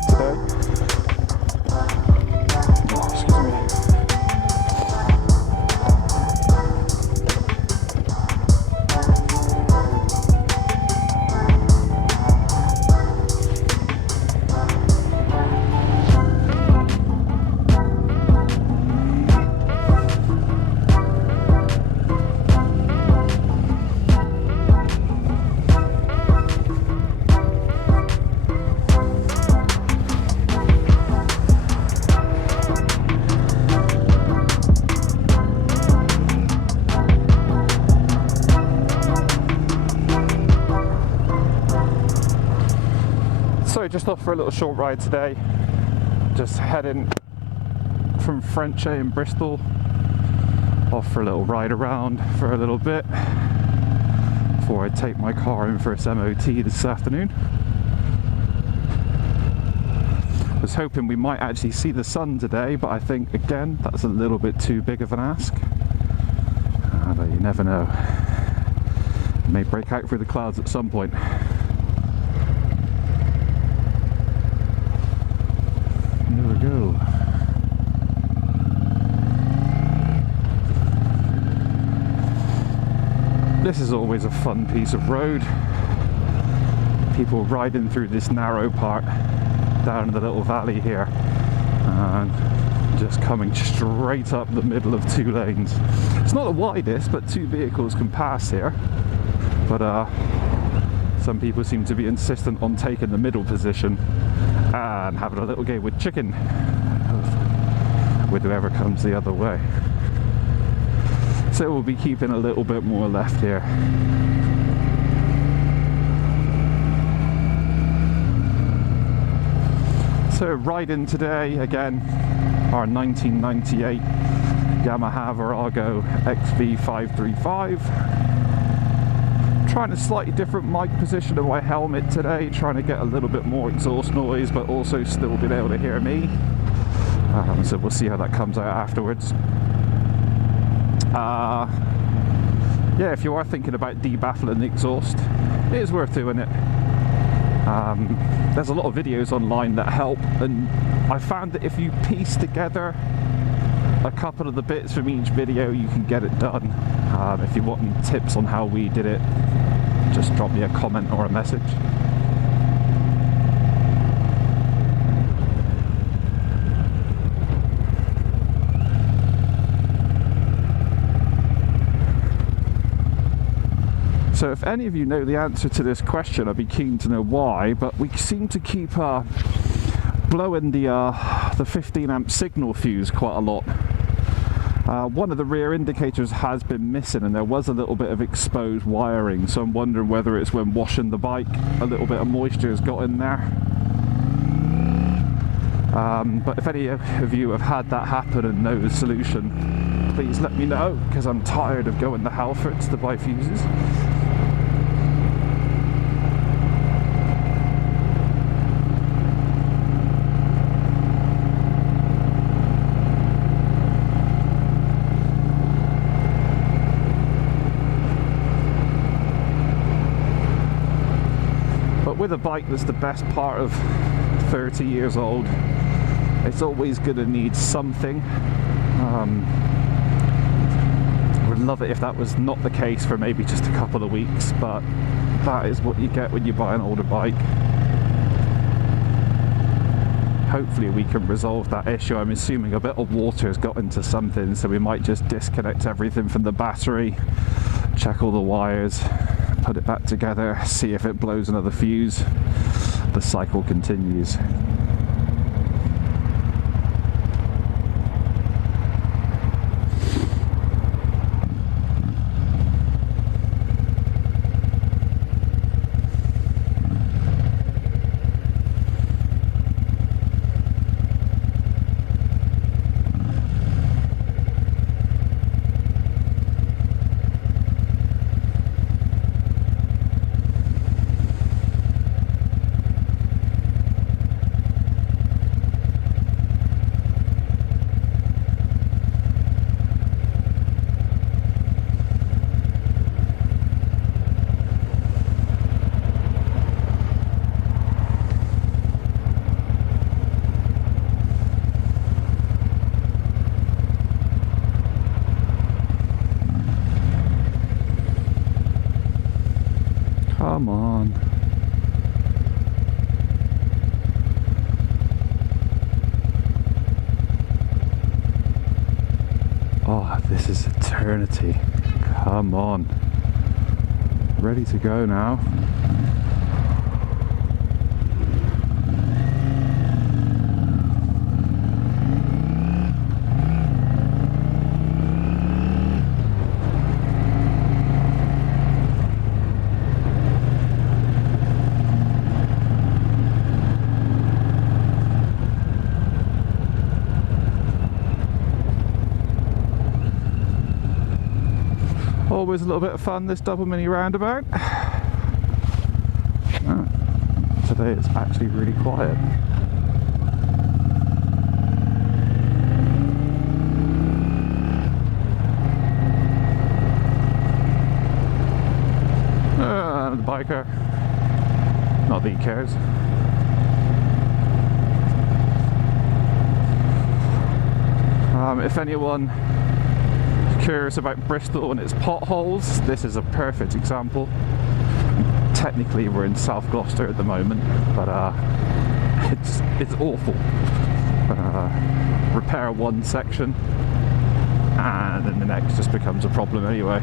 ride today. Oh, excuse me. So just off for a little short ride today, just heading from Frenchay in Bristol, off for a little ride around for a little bit before I take my car in for its MOT this afternoon. I was hoping we might actually see the sun today, but I think again that's a little bit too big of an ask, but you never know, it may break out through the clouds at some point. Go. This is always a fun piece of road. People riding through this narrow part down in the little valley here and just coming straight up the middle of two lanes. It's not the widest, but two vehicles can pass here, but some people seem to be insistent on taking the middle position and having a little game with chicken with whoever comes the other way. So we'll be keeping a little bit more left here. So riding today again, our 1998 Yamaha Virago XV535. Trying a slightly different mic position of my helmet today, trying to get a little bit more exhaust noise but also still being able to hear me. So we'll see how that comes out afterwards. Yeah, if you are thinking about debaffling the exhaust, it is worth doing it. There's a lot of videos online that help, and I found that if you piece together a couple of the bits from each video, you can get it done. If you want any tips on how we did it, just drop me a comment or a message. So if any of you know the answer to this question, I'd be keen to know why, but we seem to keep blowing the 15 amp signal fuse quite a lot. One of the rear indicators has been missing and there was a little bit of exposed wiring, so I'm wondering whether it's when washing the bike a little bit of moisture has got in there. But if any of you have had that happen and know the solution, please let me know, because I'm tired of going to Halfords to buy fuses. With a bike that's the best part of 30 years old, it's always going to need something. Would love it if that was not the case for maybe just a couple of weeks, but that is what you get when you buy an older bike. Hopefully we can resolve that issue. I'm assuming a bit of water has got into something, so we might just disconnect everything from the battery, check all the wires, put it back together, see if it blows another fuse. The cycle continues. Come on. Oh, this is eternity. Come on. Ready to go now. Always a little bit of fun, this double mini roundabout. Today it's actually really quiet. The biker. Not that he cares. If anyone curious about Bristol and its potholes, this is a perfect example. Technically we're in South Gloucester at the moment, but it's awful. Repair one section and then the next just becomes a problem anyway.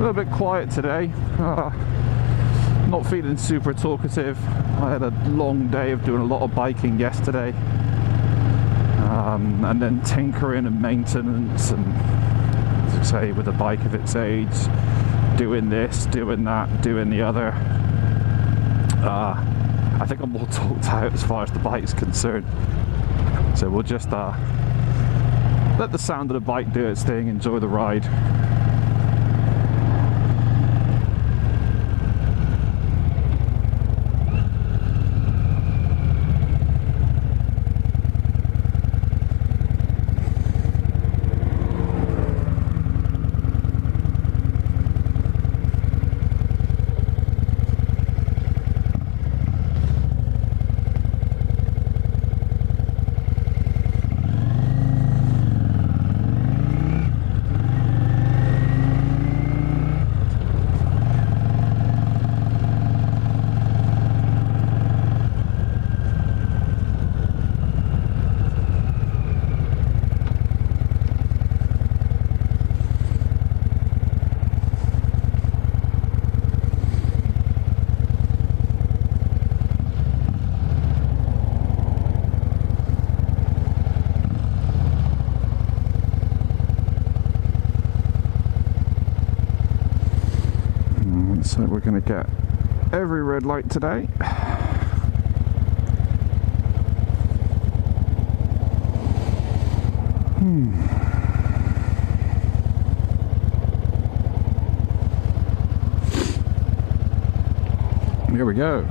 A bit quiet today. Not feeling super talkative. I had a long day of doing a lot of biking yesterday, and then tinkering and maintenance, and as I say, with a bike of its age, doing this, doing that, doing the other. I think I'm all talked out as far as the bike's concerned, so we'll just let the sound of the bike do its thing, enjoy the ride. we're going to get every red light today. Here we go.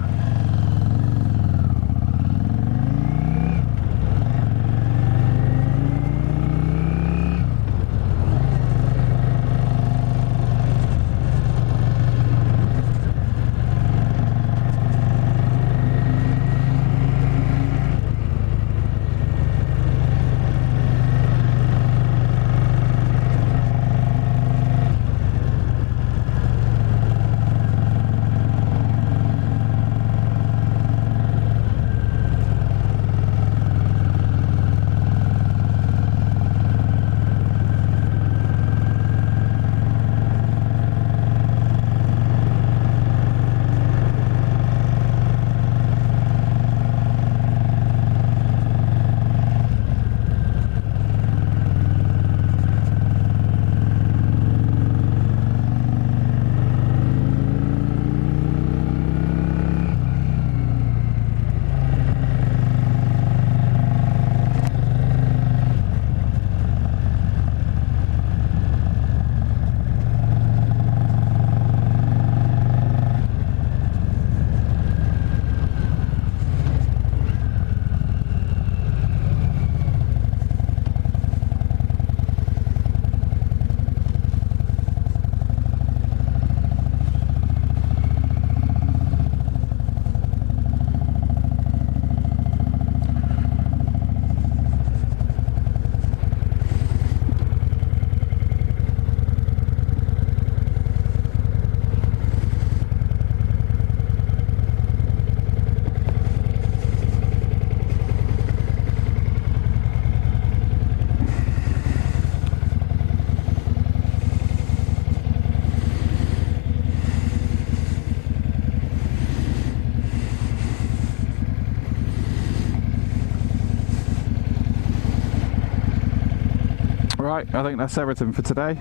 Right, I think that's everything for today.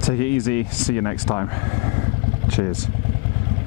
Take it easy, see you next time. Cheers.